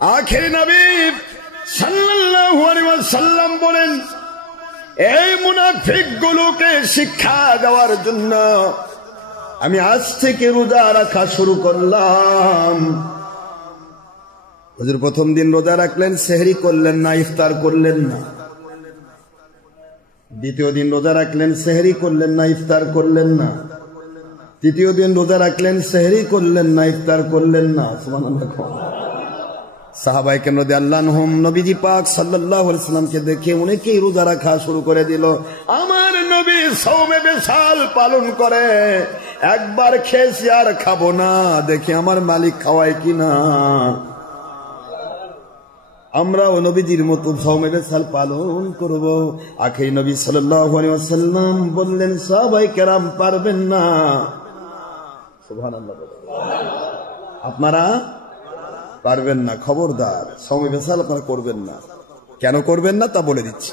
আখেরি নবী সাল্লাল্লাহু আলাইহি ওয়াসাল্লাম বলেন, এই মুনাফিকগুলোকে শিক্ষা দেওয়ার জন্য আমি আজ থেকে রোজা রাখা শুরু করলাম। হুজুর প্রথম দিন রোজা রাখলেন, সেহরি করলেন না, ইফতার করলেন না। দ্বিতীয় দিন রোজা রাখলেন, সেহরি করলেন না, ইফতার করলেন না। তৃতীয় দিন রোজা রাখলেন, সেহরি করলেন না, ইফতার করলেন না। সুবহানাল্লাহ। সাহাবায়ে কেরাম রাদিয়াল্লাহু আনহুম নবীজি পাক সাল্লাল্লাহু আলাইহি ওয়াসাল্লামকে দেখে অনেকেই রোজা রাখা শুরু করে দিল। আমার নবী সওমে বিশাল পালন করে, একবার খেয়েছি আর খাবো না, দেখি আমার মালিক খাওয়ায় কিনা। আমরাও নবীজির মতো সওমে বিশাল পালন করব। আখেরি নবী সাল্লাল্লাহু আলাইহি ওয়াসাল্লাম বললেন, সাহাবায়ে কেরাম পারবেন না। সুবহানাল্লাহ। আপনারা পারবেন না, খবরদার সওমে বিশাল আপনারা করবেন না। কেন করবেন না তা বলে দিচ্ছি।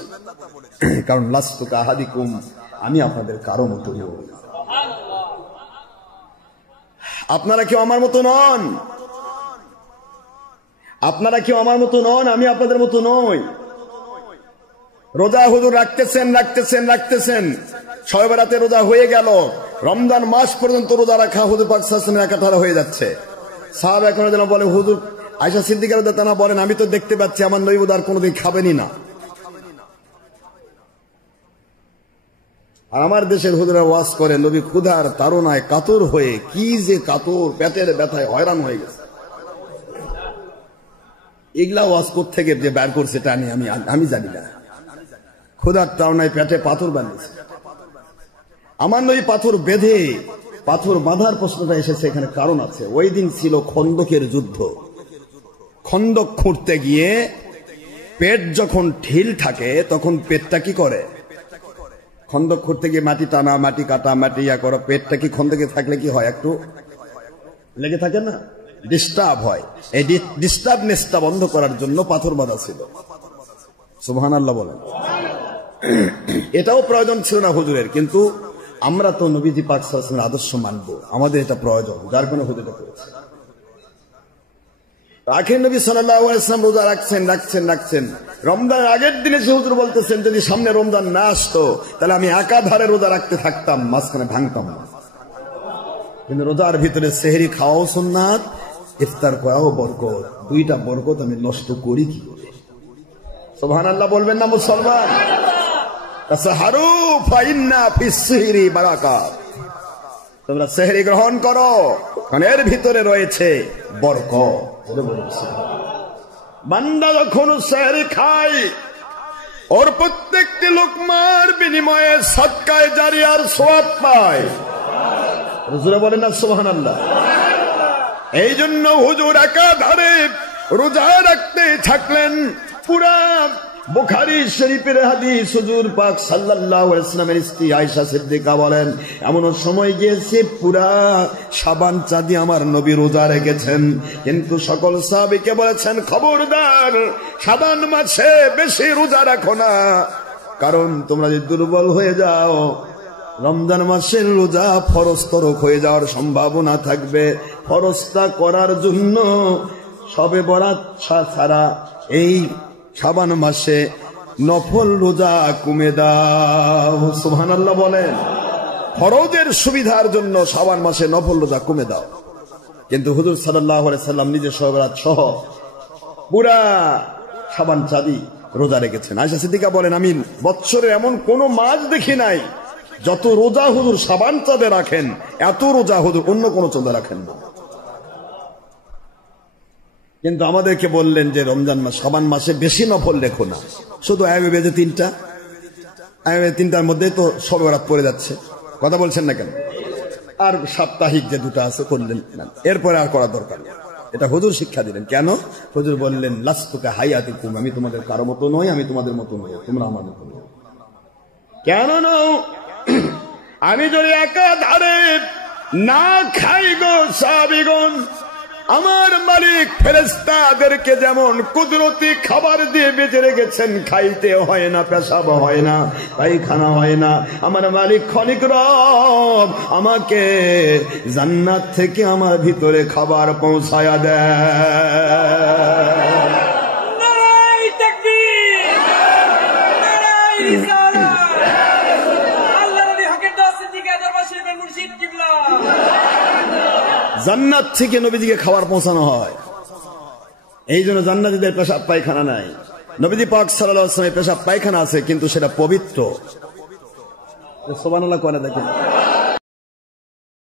কারণ লাস্তু কাহাদিকুম, আমি আপনাদের কারো মতো নই। আপনারা কেউ আমার মতো নন, আপনারা কেউ আমার মতো নন, আমি আপনাদের মতো নই। রোজা হুজুর রাখতেছেন রাখতেছেন রাখতেছেন, ছয় বেলাতে রোজা হয়ে গেল, রমজান মাস পর্যন্ত রোজা রাখা হুজুর পাক সাল্লাল্লাহু আলাইহি ওয়াসাল্লামের একাধারে হয়ে যাচ্ছে। সাহাবা এখন যেন বলে, হুজুর আয়েশা সিদ্দিকা রাদিয়াল্লাহু আনহা বলেন, আমি তো দেখতে পাচ্ছি আমার নবী আর কোনোদিন খাবেনই না। আর আমার দেশের হুজুরা ওয়াজ করে, নবী ক্ষুধার তাড়নায় কাতর হয়ে, কি যে কাতর, পেটের ব্যথায় হয়রান হয়ে গেছে। এগুলা ওয়াজ থেকে যে বের করছে এটা আমি জানি না। ক্ষুধার তাড়নায় পেটে পাথর বাঁধছে। আমার নবী পাথর বেঁধে, পাথর বাঁধার প্রশ্নটা এসেছে এখানে কারণ আছে। ওই দিন ছিল খন্দকের যুদ্ধ। খন্দক খুঁড়তে গিয়ে পেট যখন ঢিল থাকে তখন পেটটা কি করে? খন্দক খুঁড়তে গিয়ে মাটি টানা, মাটি কাটা, মাটি ইয়া করা, পেটটা কি খন্দকে থাকলে কি হয়? একটু লেগে থাকে না, ডিস্টার্ব হয়। এই ডিস্টার্বনেসটা বন্ধ করার জন্য পাথর বাঁধা ছিল। সুবহানাল্লাহ বলেন। এটাও প্রয়োজন ছিল না হুজুরের, কিন্তু আমরা তো নবীজি পাক সাল্লাল্লাহু আলাইহি ওয়াসাল্লামের আদর্শ মানবো, আমাদের এটা প্রয়োজন, যার কারণে হুজুর এটা করেছে। আখের নবী সাল্লাল্লাহু আলাইহি ওয়াসাল্লাম রোজা রাখছেন। রমজানের আগের দিনে সে হুজুর বলতেছেন, যদি সামনে রমজান না আসতো তাহলে আমি একাধারে রোজা রাখতে থাকতাম, মাঝখানে ভাঙতাম না। কিন্তু রোজার ভিতরে সেহরি খাওয়াও সুন্নাত, ইফতার করাও বরকত। দুইটা বরকত আমি নষ্ট করি কি করে? সুবহানাল্লাহ বলবেন না মুসলমান? তাসাহারু ফাইন্না ফিস সিহরি বারাকাত। তোমরা সেহরি গ্রহণ করো, কারণ এর ভিতরে রয়েছে বরকত। বান্দা যখন সেহরি খায়, ওর প্রত্যেকটি লোকমার বিনিময়ে সদকায়ে জারিয়ার সওয়াব পায়। হুজুরে বলেন না সুবহানাল্লাহ। এই জন্য হুজুর একাধারে রোজা রাখতে থাকলেন। পুরা বুখারী শরীফের হাদিস, হুজুর পাক সাল্লাল্লাহু আলাইহি ওয়াসাল্লামের স্ত্রী আয়েশা সিদ্দিকা বলেন, এমন সময় গিয়েছে পুরা শাবান চাঁদি আমার নবী রোজা রেখেছেন, কিন্তু সকল সাহাবীকে বলেছেন, খবরদার শাবান মাসে বেশি রোজা রাখো না, কারণ তোমরা যদি দুর্বল হয়ে যাও রমজান মাসের রোজা ফরজ তরক হয়ে যাওয়ার সম্ভাবনা থাকবে। ফরজটা করার জন্য শবে বরাত ছাড়া এই শাবান মাসে নফল রোজা কমে দাও। সুবহানাল্লাহ বলেন। ফরজের সুবিধার জন্য শাবান মাসে নফল রোজা কমে দাও। কিন্তু হুজুর সাল্লাল্লাহু আলাইহি সাল্লাম নিজে শবে বরাত সহ পুরা শাবান চাঁদি রোজা রেখেছেন। আয়েশা সিদ্দিকা বলেন, আমি বৎসরে এমন কোন মাস দেখি নাই যত রোজা হুজুর শাবান চাঁদে রাখেন, এত রোজা হুজুর অন্য কোন চাঁদে রাখেন না। কিন্তু আমাদেরকে বললেন যে রমজান মাস শাবান মাসে বেশি নফল রেখো না, শুধু আয়াবে যে তিনটার মধ্যে তো শবে বরাত পড়ে যাচ্ছে, কথা বলছেন না কেন? আর সাপ্তাহিক যে দুটো আছে করলেন, এরপরে আর করা দরকার নেই। এটা হুজুর শিক্ষা দিলেন। কেন? হুজুর বললেন, লাস্তুকা হায়াতিকুম, আমি তোমাদের কারো মতো নই, আমি তোমাদের মতো নই, তোমরা আমার মতো নই। কেন নও? আমি যদি একাধারে না খাই গো সাহাবীগণ, আমার মালিক ফেরেশতাদেরকে যেমন কুদরতি খাবার দিয়ে বেঁচে রেখেছেন, খাইতে হয় না, পেশাব হয় না, পায়খানা হয় না, আমার মালিক খনিক রব আমাকে জান্নাত থেকে আমার ভিতরে খাবার পৌঁছায়া দেয়। জান্নাত থেকে নবীজিকে খাবার পৌঁছানো হয়। এই জন্য জান্নাতীদের পেশাব পায়খানা নাই। নবীজি পাক সাল্লাল্লাহু আলাইহি ওয়াসাল্লামের পেশাব পায়খানা আছে, কিন্তু সেটা পবিত্র। সুবহানাল্লাহ কোন দেখেন।